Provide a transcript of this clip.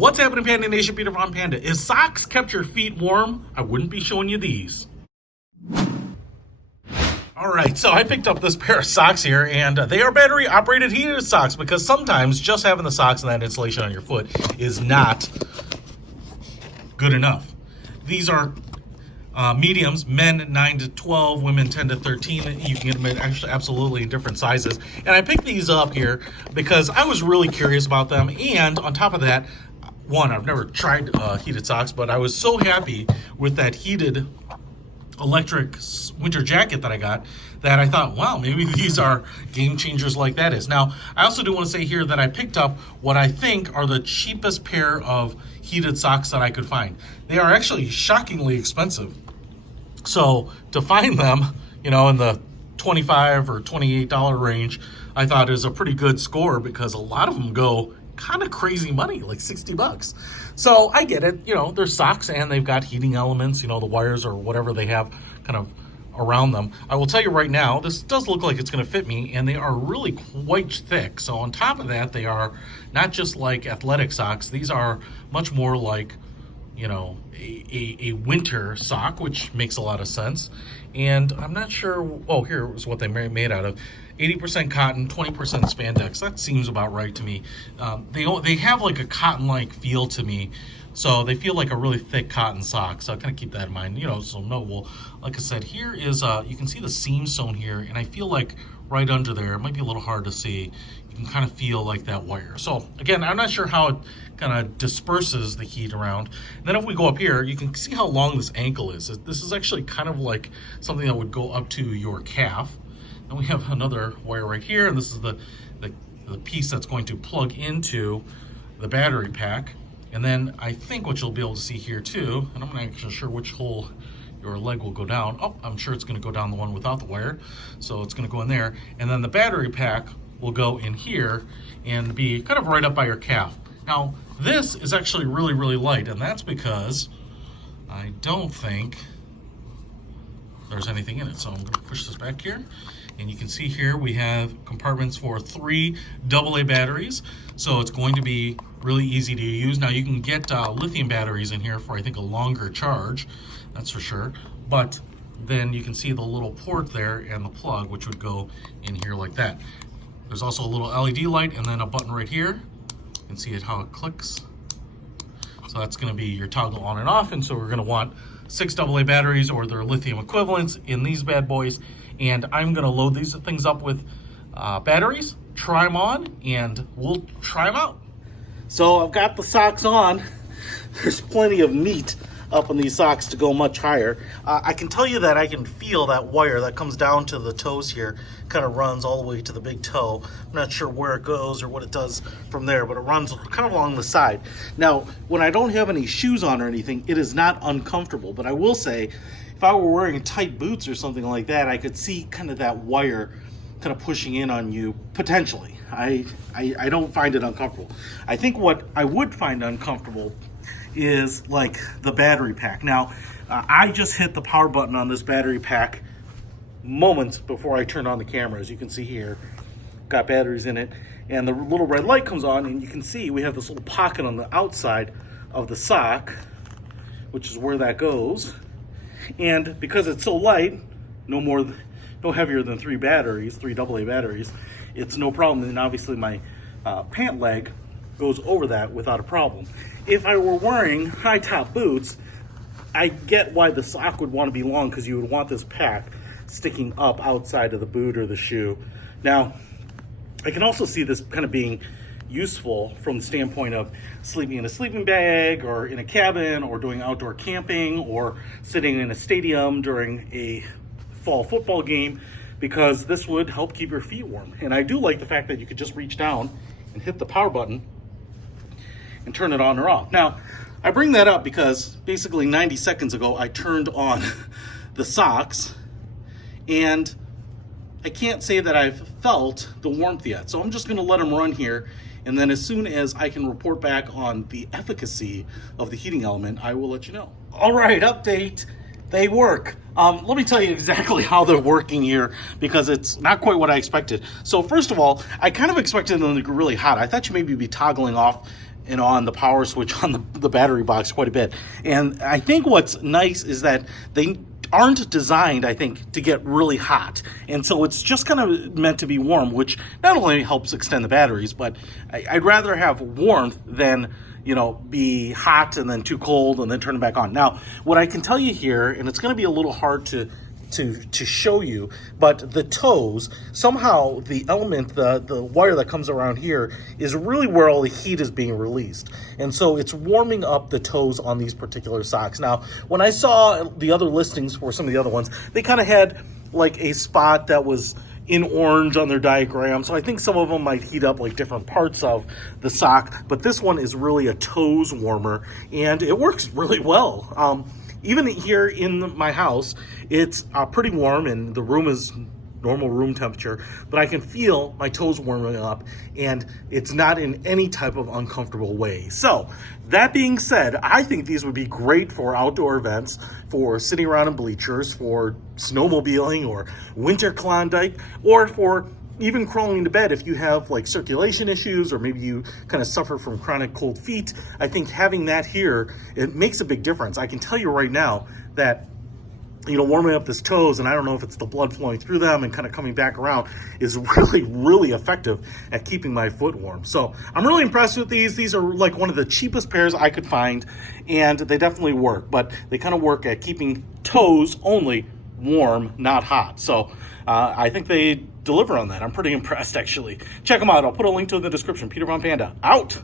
What's happening, Panda Nation? Peter from Panda. If socks kept your feet warm, I wouldn't be showing you these. All right, so I picked up this pair of socks here, and they are battery operated heated socks because sometimes just having the socks and that insulation on your foot is not good enough. These are mediums, men 9 to 12, women 10 to 13. You can get them in actually absolutely in different sizes. And I picked these up here because I was really curious about them. And on top of that, one, I've never tried heated socks, but I was so happy with that heated electric winter jacket that I got that I thought, wow, maybe these are game changers like that is. Now, I also do want to say here that I picked up what I think are the cheapest pair of heated socks that I could find. They are actually shockingly expensive. So to find them, in the $25 or $28 range, I thought is a pretty good score because a lot of them go kind of crazy money, like $60. So I get it, they're socks and they've got heating elements, the wires or whatever they have kind of around them. I will tell you right now, this does look like it's going to fit me, and they are really quite thick. So on top of that, they are not just like athletic socks. These are much more like, a winter sock, which makes a lot of sense. And I'm not sure, here is what they made out of. 80% cotton, 20% spandex. That seems about right to me. They have like a cotton-like feel to me, so they feel like a really thick cotton sock. So I kind of keep that in mind. Like I said, here is you can see the seam sewn here, and I feel like right under there, it might be a little hard to see. You can kind of feel like that wire. So again, I'm not sure how it kind of disperses the heat around. And then if we go up here, you can see how long this ankle is. This is actually kind of like something that would go up to your calf. And we have another wire right here, and this is the piece that's going to plug into the battery pack. And then I think what you'll be able to see here too, and I'm not actually sure which hole your leg will go down. Oh, I'm sure it's going to go down the one without the wire. So it's going to go in there. And then the battery pack will go in here and be kind of right up by your calf. Now, this is actually really, really light, and that's because I don't think there's anything in it. So I'm going to push this back here. And you can see here we have compartments for 3 AA batteries. So it's going to be really easy to use. Now you can get lithium batteries in here for, I think, a longer charge. That's for sure. But then you can see the little port there and the plug, which would go in here like that. There's also a little LED light and then a button right here. You can see how it clicks. So that's going to be your toggle on and off. And so we're going to want 6 AA batteries or their lithium equivalents in these bad boys. And I'm going to load these things up with batteries, try them on, and we'll try them out. So I've got the socks on. There's plenty of meat up in these socks to go much higher. I can tell you that I can feel that wire that comes down to the toes here, kind of runs all the way to the big toe. I'm not sure where it goes or what it does from there, but it runs kind of along the side. Now, when I don't have any shoes on or anything, it is not uncomfortable, but I will say, if I were wearing tight boots or something like that, I could see kind of that wire kind of pushing in on you, potentially. I don't find it uncomfortable. I think what I would find uncomfortable is like the battery pack. Now, I just hit the power button on this battery pack moments before I turned on the camera. As you can see here, got batteries in it, and the little red light comes on, and you can see we have this little pocket on the outside of the sock, which is where that goes. And because it's so light, no heavier than 3 batteries, 3 AA batteries, it's no problem. And obviously my pant leg goes over that without a problem. If I were wearing high top boots, I get why the sock would want to be long, because you would want this pack sticking up outside of the boot or the shoe. Now, I can also see this kind of being useful from the standpoint of sleeping in a sleeping bag or in a cabin or doing outdoor camping or sitting in a stadium during a fall football game, because this would help keep your feet warm. And I do like the fact that you could just reach down and hit the power button and turn it on or off. Now, I bring that up because basically 90 seconds ago I turned on the socks, and I can't say that I've felt the warmth yet. So I'm just going to let them run here, and then as soon as I can report back on the efficacy of the heating element, I will let you know. All right, update. They work. Let me tell you exactly how they're working here, because it's not quite what I expected. So first of all, I kind of expected them to get really hot. I thought you maybe be toggling off and on the power switch on the battery box quite a bit. And I think what's nice is that they aren't designed, I think, to get really hot. And so it's just kind of meant to be warm, which not only helps extend the batteries, but I'd rather have warmth than, you know, be hot and then too cold and then turn it back on. Now, what I can tell you here, and it's going to be a little hard to show you, but the toes, somehow the element, the wire that comes around here is really where all the heat is being released. And so it's warming up the toes on these particular socks. Now, when I saw the other listings for some of the other ones, they kind of had like a spot that was in orange on their diagram. So I think some of them might heat up like different parts of the sock, but this one is really a toes warmer and it works really well. Even here in my house, it's pretty warm and the room is normal room temperature, but I can feel my toes warming up and it's not in any type of uncomfortable way. So that being said, I think these would be great for outdoor events, for sitting around in bleachers, for snowmobiling or winter Klondike, or for even crawling into bed if you have like circulation issues or maybe you kind of suffer from chronic cold feet. I think having that here, it makes a big difference. I can tell you right now that, you know, warming up these toes, and I don't know if it's the blood flowing through them and kind of coming back around, is really, really effective at keeping my foot warm. So I'm really impressed with these. These are like one of the cheapest pairs I could find, and they definitely work, but they kind of work at keeping toes only warm, not hot. So I think they deliver on that. I'm pretty impressed, actually. Check them out. I'll put a link to it in the description. Peter von Panda, out.